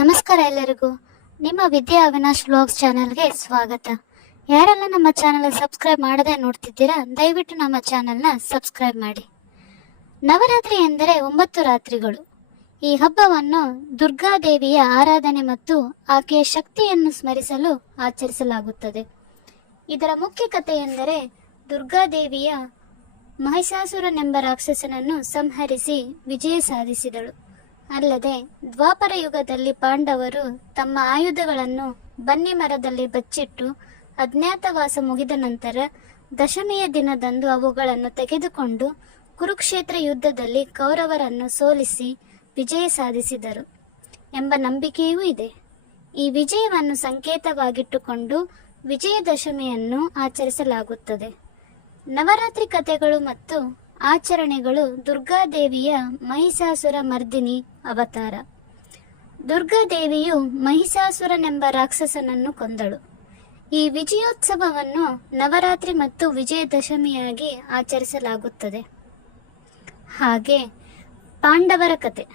ನಮಸ್ಕಾರ ಎಲ್ಲರಿಗೂ. ನಿಮ್ಮ ವಿದ್ಯಾ ಅವಿನಾಶ್ ವ್ಲಾಗ್ಸ್ ಚಾನಲ್ಗೆ ಸ್ವಾಗತ. ಯಾರೆಲ್ಲ ನಮ್ಮ ಚಾನಲ್ ಸಬ್ಸ್ಕ್ರೈಬ್ ಮಾಡದೆ ನೋಡ್ತಿದ್ದೀರಾ, ದಯವಿಟ್ಟು ನಮ್ಮ ಚಾನಲ್ನ ಸಬ್ಸ್ಕ್ರೈಬ್ ಮಾಡಿ. ನವರಾತ್ರಿ ಎಂದರೆ ಒಂಬತ್ತು ರಾತ್ರಿಗಳು. ಈ ಹಬ್ಬವನ್ನು ದುರ್ಗಾದೇವಿಯ ಆರಾಧನೆ ಮತ್ತು ಆಕೆಯ ಶಕ್ತಿಯನ್ನು ಸ್ಮರಿಸಲು ಆಚರಿಸಲಾಗುತ್ತದೆ. ಇದರ ಮುಖ್ಯ ಕಥೆ ಎಂದರೆ ದುರ್ಗಾದೇವಿಯ ಮಹಿಷಾಸುರನೆಂಬ ರಾಕ್ಷಸನನ್ನು ಸಂಹರಿಸಿ ವಿಜಯ ಸಾಧಿಸಿದಳು. ಅಲ್ಲದೆ ದ್ವಾಪರ ಯುಗದಲ್ಲಿ ಪಾಂಡವರು ತಮ್ಮ ಆಯುಧಗಳನ್ನು ಬನ್ನಿ ಮರದಲ್ಲಿ ಬಚ್ಚಿಟ್ಟು ಅಜ್ಞಾತವಾಸ ಮುಗಿದ ನಂತರ ದಶಮಿಯ ದಿನದಂದು ಅವುಗಳನ್ನು ತೆಗೆದುಕೊಂಡು ಕುರುಕ್ಷೇತ್ರ ಯುದ್ಧದಲ್ಲಿ ಕೌರವರನ್ನು ಸೋಲಿಸಿ ವಿಜಯ ಸಾಧಿಸಿದರು ಎಂಬ ನಂಬಿಕೆಯೂ ಇದೆ. ಈ ವಿಜಯವನ್ನು ಸಂಕೇತವಾಗಿಟ್ಟುಕೊಂಡು ವಿಜಯದಶಮಿಯನ್ನು ಆಚರಿಸಲಾಗುತ್ತದೆ. ನವರಾತ್ರಿ ಕಥೆಗಳು ಮತ್ತು ಆಚರಣೆಗಳು ದುರ್ಗಾದೇವಿಯ ಮಹಿಷಾಸುರ ಮರ್ದಿನಿ ಅವತಾರ. ದುರ್ಗಾದೇವಿಯು ಮಹಿಷಾಸುರನೆಂಬ ರಾಕ್ಷಸನನ್ನು ಕೊಂದಳು. ಈ ವಿಜಯೋತ್ಸವವನ್ನು ನವರಾತ್ರಿ ಮತ್ತು ವಿಜಯದಶಮಿಯಾಗಿ ಆಚರಿಸಲಾಗುತ್ತದೆ. ಹಾಗೆ ಪಾಂಡವರ ಕತೆ.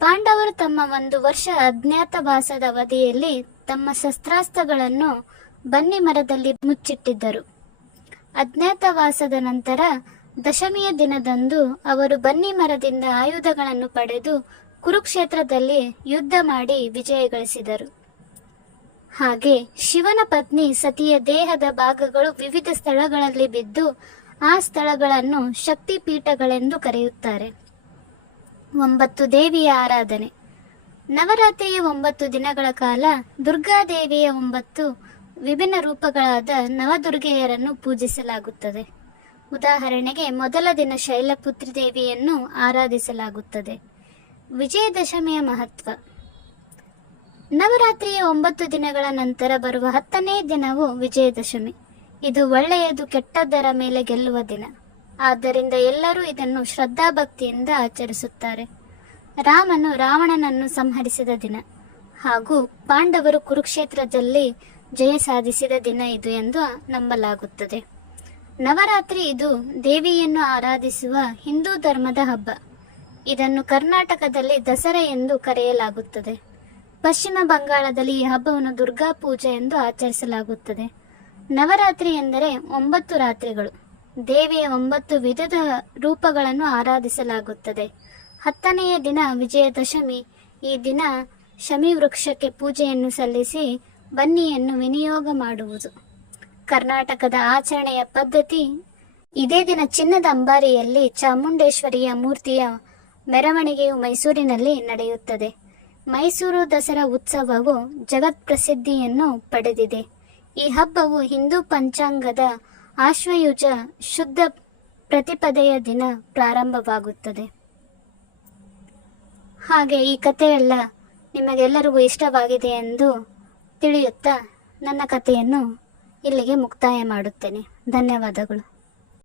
ಪಾಂಡವರು ತಮ್ಮ ಒಂದು ವರ್ಷ ಅಜ್ಞಾತವಾಸದ ಅವಧಿಯಲ್ಲಿ ತಮ್ಮ ಶಸ್ತ್ರಾಸ್ತ್ರಗಳನ್ನು ಬನ್ನಿ ಮರದಲ್ಲಿ ಮುಚ್ಚಿಟ್ಟಿದ್ದರು. ಅಜ್ಞಾತವಾಸದ ನಂತರ ದಶಮಿಯ ದಿನದಂದು ಅವರು ಬನ್ನಿ ಮರದಿಂದ ಆಯುಧಗಳನ್ನು ಪಡೆದು ಕುರುಕ್ಷೇತ್ರದಲ್ಲಿ ಯುದ್ಧ ಮಾಡಿ ವಿಜಯ ಗಳಿಸಿದರು. ಹಾಗೆ ಶಿವನ ಪತ್ನಿ ಸತಿಯ ದೇಹದ ಭಾಗಗಳು ವಿವಿಧ ಸ್ಥಳಗಳಲ್ಲಿ ಬಿದ್ದು ಆ ಸ್ಥಳಗಳನ್ನು ಶಕ್ತಿಪೀಠಗಳೆಂದು ಕರೆಯುತ್ತಾರೆ. ಒಂಬತ್ತು ದೇವಿಯ ಆರಾಧನೆ. ನವರಾತ್ರಿಯ ಒಂಬತ್ತು ದಿನಗಳ ಕಾಲ ದುರ್ಗಾದೇವಿಯ ಒಂಬತ್ತು ವಿಭಿನ್ನ ರೂಪಗಳಾದ ನವದುರ್ಗೆಯರನ್ನು ಪೂಜಿಸಲಾಗುತ್ತದೆ. ಉದಾಹರಣೆಗೆ ಮೊದಲ ದಿನ ಶೈಲಪುತ್ರಿ ದೇವಿಯನ್ನು ಆರಾಧಿಸಲಾಗುತ್ತದೆ. ವಿಜಯದಶಮಿಯ ಮಹತ್ವ. ನವರಾತ್ರಿಯ ಒಂಬತ್ತು ದಿನಗಳ ನಂತರ ಬರುವ ಹತ್ತನೇ ದಿನವು ವಿಜಯದಶಮಿ. ಇದು ಒಳ್ಳೆಯದು, ಕೆಟ್ಟದ್ದರ ಮೇಲೆ ಗೆಲ್ಲುವ ದಿನ. ಆದ್ದರಿಂದ ಎಲ್ಲರೂ ಇದನ್ನು ಶ್ರದ್ಧಾಭಕ್ತಿಯಿಂದ ಆಚರಿಸುತ್ತಾರೆ. ರಾಮನು ರಾವಣನನ್ನು ಸಂಹರಿಸಿದ ದಿನ ಹಾಗೂ ಪಾಂಡವರು ಕುರುಕ್ಷೇತ್ರದಲ್ಲಿ ಜಯ ಸಾಧಿಸಿದ ದಿನ ಇದು ಎಂದು ನಂಬಲಾಗುತ್ತದೆ. ನವರಾತ್ರಿ ಇದು ದೇವಿಯನ್ನು ಆರಾಧಿಸುವ ಹಿಂದೂ ಧರ್ಮದ ಹಬ್ಬ. ಇದನ್ನು ಕರ್ನಾಟಕದಲ್ಲಿ ದಸರಾ ಎಂದು ಕರೆಯಲಾಗುತ್ತದೆ. ಪಶ್ಚಿಮ ಬಂಗಾಳದಲ್ಲಿ ಈ ಹಬ್ಬವನ್ನು ದುರ್ಗಾ ಪೂಜೆ ಎಂದು ಆಚರಿಸಲಾಗುತ್ತದೆ. ನವರಾತ್ರಿ ಎಂದರೆ ಒಂಬತ್ತು ರಾತ್ರಿಗಳು. ದೇವಿಯ ಒಂಬತ್ತು ವಿಧದ ರೂಪಗಳನ್ನು ಆರಾಧಿಸಲಾಗುತ್ತದೆ. ಹತ್ತನೆಯ ದಿನ ವಿಜಯದಶಮಿ. ಈ ದಿನ ಶಮಿ ವೃಕ್ಷಕ್ಕೆ ಪೂಜೆಯನ್ನು ಸಲ್ಲಿಸಿ ಬನ್ನಿಯನ್ನು ವಿನಿಯೋಗ ಮಾಡುವುದು. ಕರ್ನಾಟಕದ ಆಚರಣೆಯ ಪದ್ಧತಿ. ಇದೇ ದಿನ ಚಿನ್ನದ ಅಂಬಾರಿಯಲ್ಲಿ ಚಾಮುಂಡೇಶ್ವರಿಯ ಮೂರ್ತಿಯ ಮೆರವಣಿಗೆಯು ಮೈಸೂರಿನಲ್ಲಿ ನಡೆಯುತ್ತದೆ. ಮೈಸೂರು ದಸರಾ ಉತ್ಸವವು ಜಗತ್ ಪ್ರಸಿದ್ಧಿಯನ್ನು ಪಡೆದಿದೆ. ಈ ಹಬ್ಬವು ಹಿಂದೂ ಪಂಚಾಂಗದ ಆಶ್ವಯುಜ ಶುದ್ಧ ಪ್ರತಿಪದೆಯ ದಿನ ಪ್ರಾರಂಭವಾಗುತ್ತದೆ. ಹಾಗೆ ಈ ಕಥೆಯೆಲ್ಲ ನಿಮಗೆಲ್ಲರಿಗೂ ಇಷ್ಟವಾಗಿದೆ ಎಂದು ತಿಳಿಯುತ್ತಾ ನನ್ನ ಕಥೆಯನ್ನು ಇಲ್ಲಿಗೆ ಮುಕ್ತಾಯ ಮಾಡುತ್ತೇನೆ. ಧನ್ಯವಾದಗಳು.